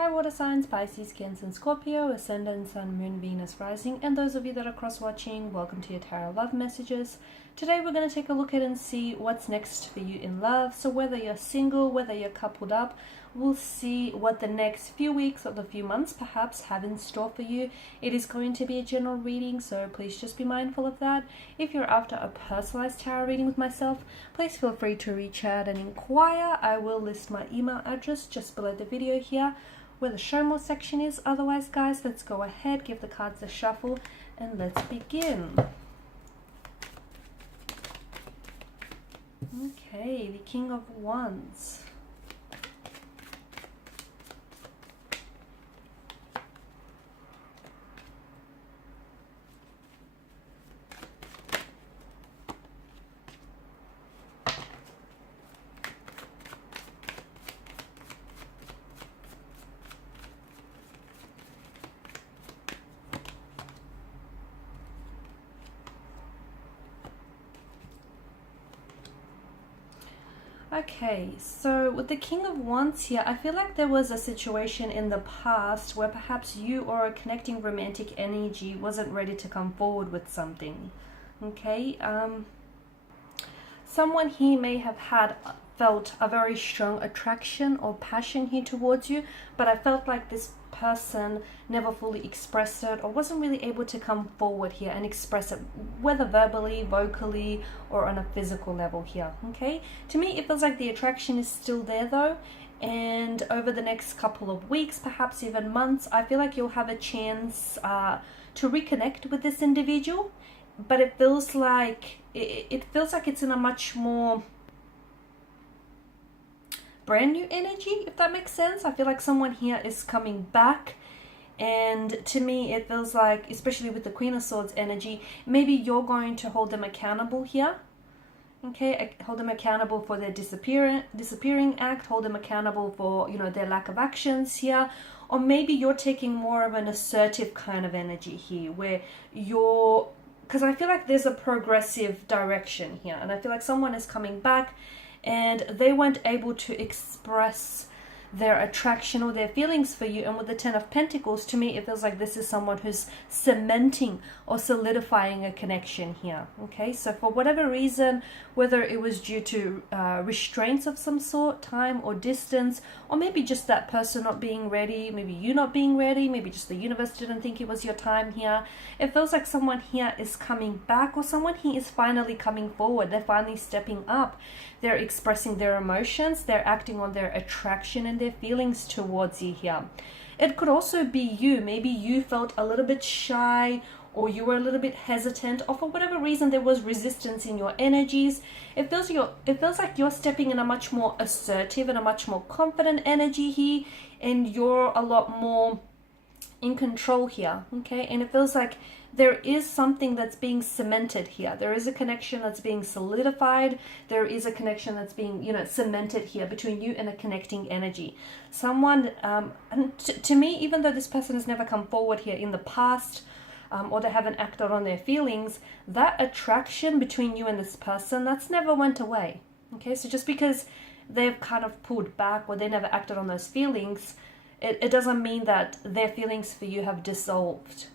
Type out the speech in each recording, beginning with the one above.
Hi water signs, Pisces, Cancer and Scorpio, Ascendant, Sun, Moon, Venus, Rising, and those of you that are cross-watching, welcome to your Tarot Love Messages. Today we're going to take a look at and see what's next for you in love. So whether you're single, whether you're coupled up, we'll see what the next few weeks or the few months perhaps have in store for you. It is going to be a general reading, so please just be mindful of that. If you're after a personalized tarot reading with myself, please feel free to reach out and inquire. I will list my email address just below the video here, where the show more section is. Otherwise, guys, let's go ahead, give the cards a shuffle, and let's begin. Okay, the King of Wands. Okay, so with the King of Wands here, I feel like there was a situation in the past where perhaps you or a connecting romantic energy wasn't ready to come forward with something. Okay, someone here may have felt a very strong attraction or passion here towards you, but I felt like this person never fully expressed it or wasn't really able to come forward here and express it, whether verbally, vocally, or on a physical level here. Okay, to me it feels like the attraction is still there though, and over the next couple of weeks, perhaps even months, I feel like you'll have a chance to reconnect with this individual, but it feels like it's in a much more brand new energy, if that makes sense. I feel like someone here is coming back, and to me it feels like, especially with the Queen of Swords energy, maybe you're going to hold them accountable here. Okay, hold them accountable for their disappearing act, hold them accountable for, you know, their lack of actions here, or maybe you're taking more of an assertive kind of energy here, where because I feel like there's a progressive direction here, and I feel like someone is coming back and they weren't able to express their attraction or their feelings for you. And with the Ten of Pentacles, to me it feels like this is someone who's cementing or solidifying a connection here. Okay, so for whatever reason, whether it was due to restraints of some sort, time or distance, or maybe just that person not being ready, maybe you not being ready, maybe just the universe didn't think it was your time here, it feels like someone here is coming back, or someone here is finally coming forward. They're finally stepping up, they're expressing their emotions, they're acting on their attraction and their feelings towards you here. It could also be you. Maybe you felt a little bit shy, or you were a little bit hesitant, or for whatever reason there was resistance in your energies. It feels like you're stepping in a much more assertive and a much more confident energy here, and you're a lot more in control here. Okay, and it feels like there is something that's being cemented here. There is a connection that's being solidified. There is a connection that's being, you know, cemented here between you and a connecting energy. Someone, and to me, even though this person has never come forward here in the past, or they haven't acted on their feelings, that attraction between you and this person, that's never went away. Okay, so just because they've kind of pulled back or they never acted on those feelings, it doesn't mean that their feelings for you have dissolved.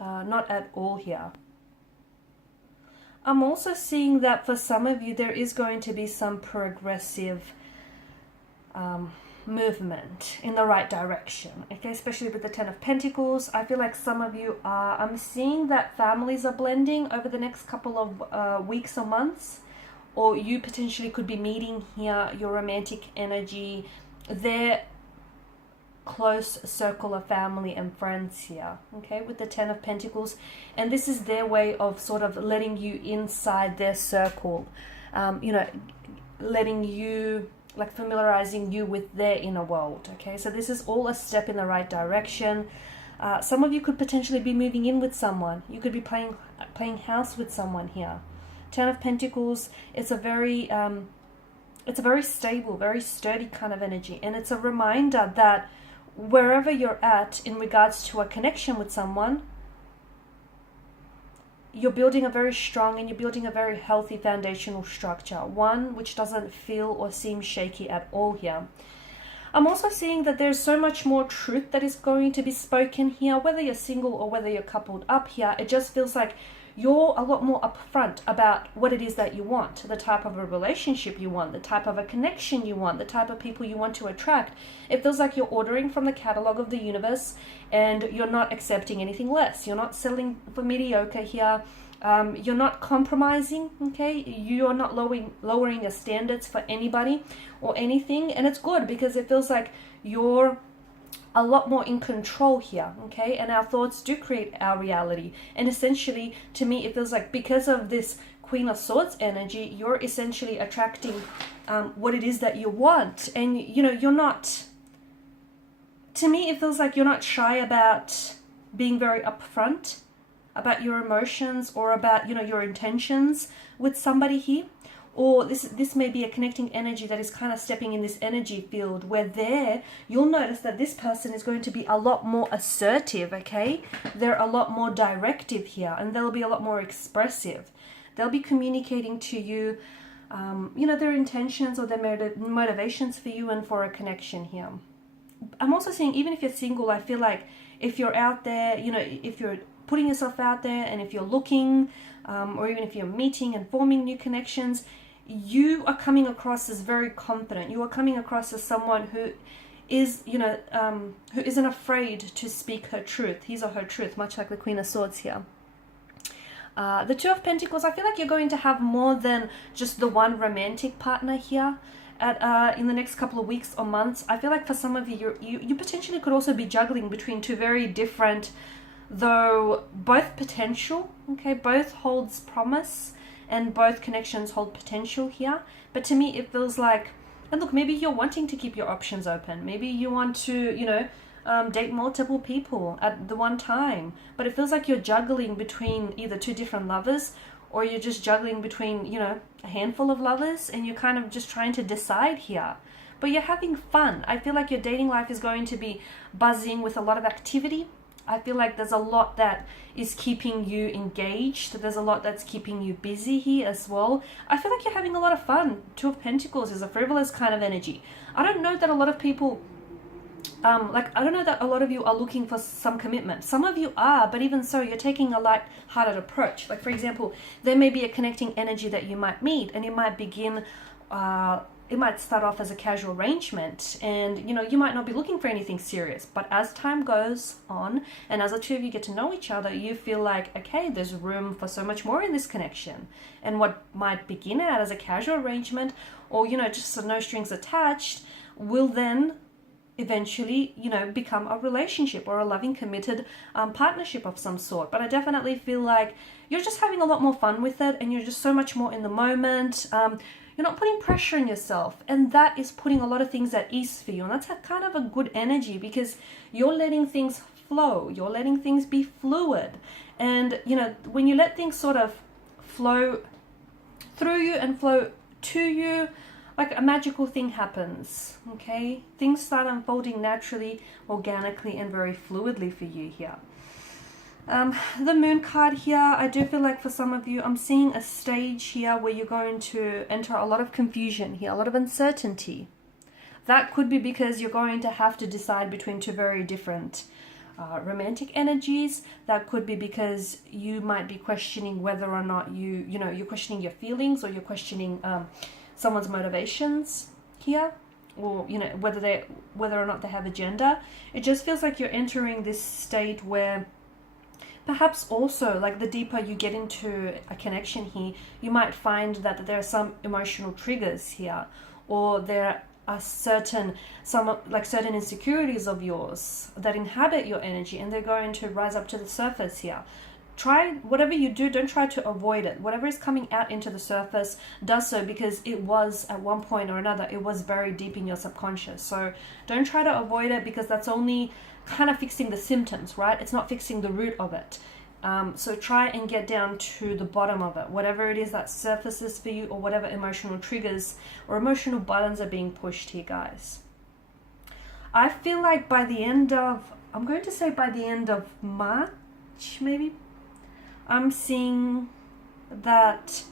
Not at all here. I'm also seeing that for some of you there is going to be some progressive movement in the right direction. Okay, especially with the Ten of Pentacles. I feel like some of you are, I'm seeing that families are blending over the next couple of weeks or months, or you potentially could be meeting here your romantic energy, their close circle of family and friends here. Okay, with the Ten of Pentacles, and this is their way of sort of letting you inside their circle, you know, letting you, like, familiarizing you with their inner world. Okay, so this is all a step in the right direction. Some of you could potentially be moving in with someone. You could be playing house with someone here. Ten of Pentacles, it's a very stable, very sturdy kind of energy, and it's a reminder that wherever you're at in regards to a connection with someone, you're building a very strong and you're building a very healthy foundational structure, one which doesn't feel or seem shaky at all here. I'm also seeing that there's so much more truth that is going to be spoken here, whether you're single or whether you're coupled up here. It just feels like you're a lot more upfront about what it is that you want, the type of a relationship you want, the type of a connection you want, the type of people you want to attract. It feels like you're ordering from the catalog of the universe and you're not accepting anything less. You're not settling for mediocre here. You're not compromising, okay? You're not lowering your standards for anybody or anything. And it's good because it feels like you're a lot more in control here, okay? And our thoughts do create our reality. And essentially, to me, it feels like because of this Queen of Swords energy, you're essentially attracting what it is that you want. And, you know, you're not, to me, it feels like you're not shy about being very upfront about your emotions or about, you know, your intentions with somebody here. Or this may be a connecting energy that is kind of stepping in this energy field where you'll notice that this person is going to be a lot more assertive, okay? They're a lot more directive here, and they'll be a lot more expressive. They'll be communicating to you, you know, their intentions or their motivations for you and for a connection here. I'm also seeing, even if you're single, I feel like if you're out there, you know, if you're putting yourself out there and if you're looking, or even if you're meeting and forming new connections, you are coming across as very confident. You are coming across as someone who is, you know, who isn't afraid to speak her truth, his or her truth, much like the Queen of Swords here. The Two of Pentacles, I feel like you're going to have more than just the one romantic partner here in the next couple of weeks or months. I feel like for some of you, you potentially could also be juggling between two very different, though both potential, okay, both holds promise and both connections hold potential here. But to me, it feels like, and look, maybe you're wanting to keep your options open. Maybe you want to, you know, date multiple people at the one time. But it feels like you're juggling between either two different lovers, or you're just juggling between, you know, a handful of lovers, and you're kind of just trying to decide here. But you're having fun. I feel like your dating life is going to be buzzing with a lot of activity. I feel like there's a lot that is keeping you engaged. There's a lot that's keeping you busy here as well. I feel like you're having a lot of fun. Two of Pentacles is a frivolous kind of energy. I don't know that a lot of people, I don't know that a lot of you are looking for some commitment. Some of you are, but even so, you're taking a light-hearted approach. Like, for example, there may be a connecting energy that you might meet, and it might begin, it might start off as a casual arrangement, and, you know, you might not be looking for anything serious. But as time goes on, and as the two of you get to know each other, you feel like, okay, there's room for so much more in this connection. And what might begin out as a casual arrangement, or, you know, just so no strings attached, will then eventually, you know, become a relationship or a loving, committed partnership of some sort. But I definitely feel like you're just having a lot more fun with it, and you're just so much more in the moment. You're not putting pressure on yourself, and that is putting a lot of things at ease for you. And that's a kind of a good energy, because you're letting things flow. You're letting things be fluid. And, you know, when you let things sort of flow through you and flow to you, like a magical thing happens, okay? Things start unfolding naturally, organically, and very fluidly for you here. The Moon card here, I do feel like for some of you, I'm seeing a stage here where you're going to enter a lot of confusion here, a lot of uncertainty. That could be because you're going to have to decide between two very different romantic energies. That could be because you might be questioning whether or not you're questioning your feelings, or you're questioning someone's motivations here, or, you know, whether or not they have a gender. It just feels like you're entering this state where perhaps also, like, the deeper you get into a connection here, you might find that there are some emotional triggers here, or there are certain insecurities of yours that inhabit your energy, and they're going to rise up to the surface here. Try, whatever you do, don't try to avoid it. Whatever is coming out into the surface, does so because it was, at one point or another, it was very deep in your subconscious. So don't try to avoid it, because that's only kind of fixing the symptoms, right? It's not fixing the root of it. So try and get down to the bottom of it, whatever it is that surfaces for you, or whatever emotional triggers or emotional buttons are being pushed here, guys. I feel like by the end of March, maybe, I'm seeing that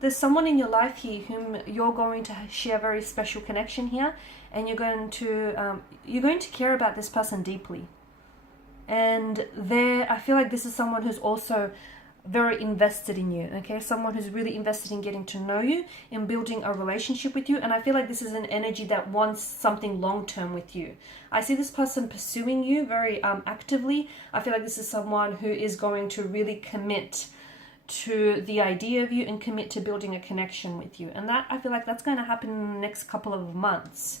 there's someone in your life here whom you're going to share a very special connection here, and you're going to care about this person deeply. And I feel like this is someone who's also very invested in you, okay? Someone who's really invested in getting to know you, in building a relationship with you. And I feel like this is an energy that wants something long-term with you. I see this person pursuing you very actively. I feel like this is someone who is going to really commit to the idea of you and commit to building a connection with you. And that, I feel like that's going to happen in the next couple of months,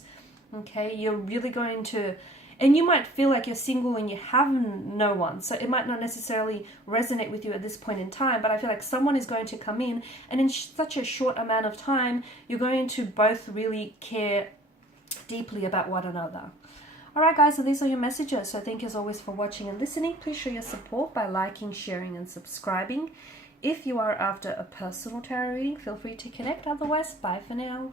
okay? You're really going to... And you might feel like you're single and you have no one. So it might not necessarily resonate with you at this point in time. But I feel like someone is going to come in. And in such a short amount of time, you're going to both really care deeply about one another. Alright guys, so these are your messages. So thank you as always for watching and listening. Please show your support by liking, sharing and subscribing. If you are after a personal tarot reading, feel free to connect. Otherwise, bye for now.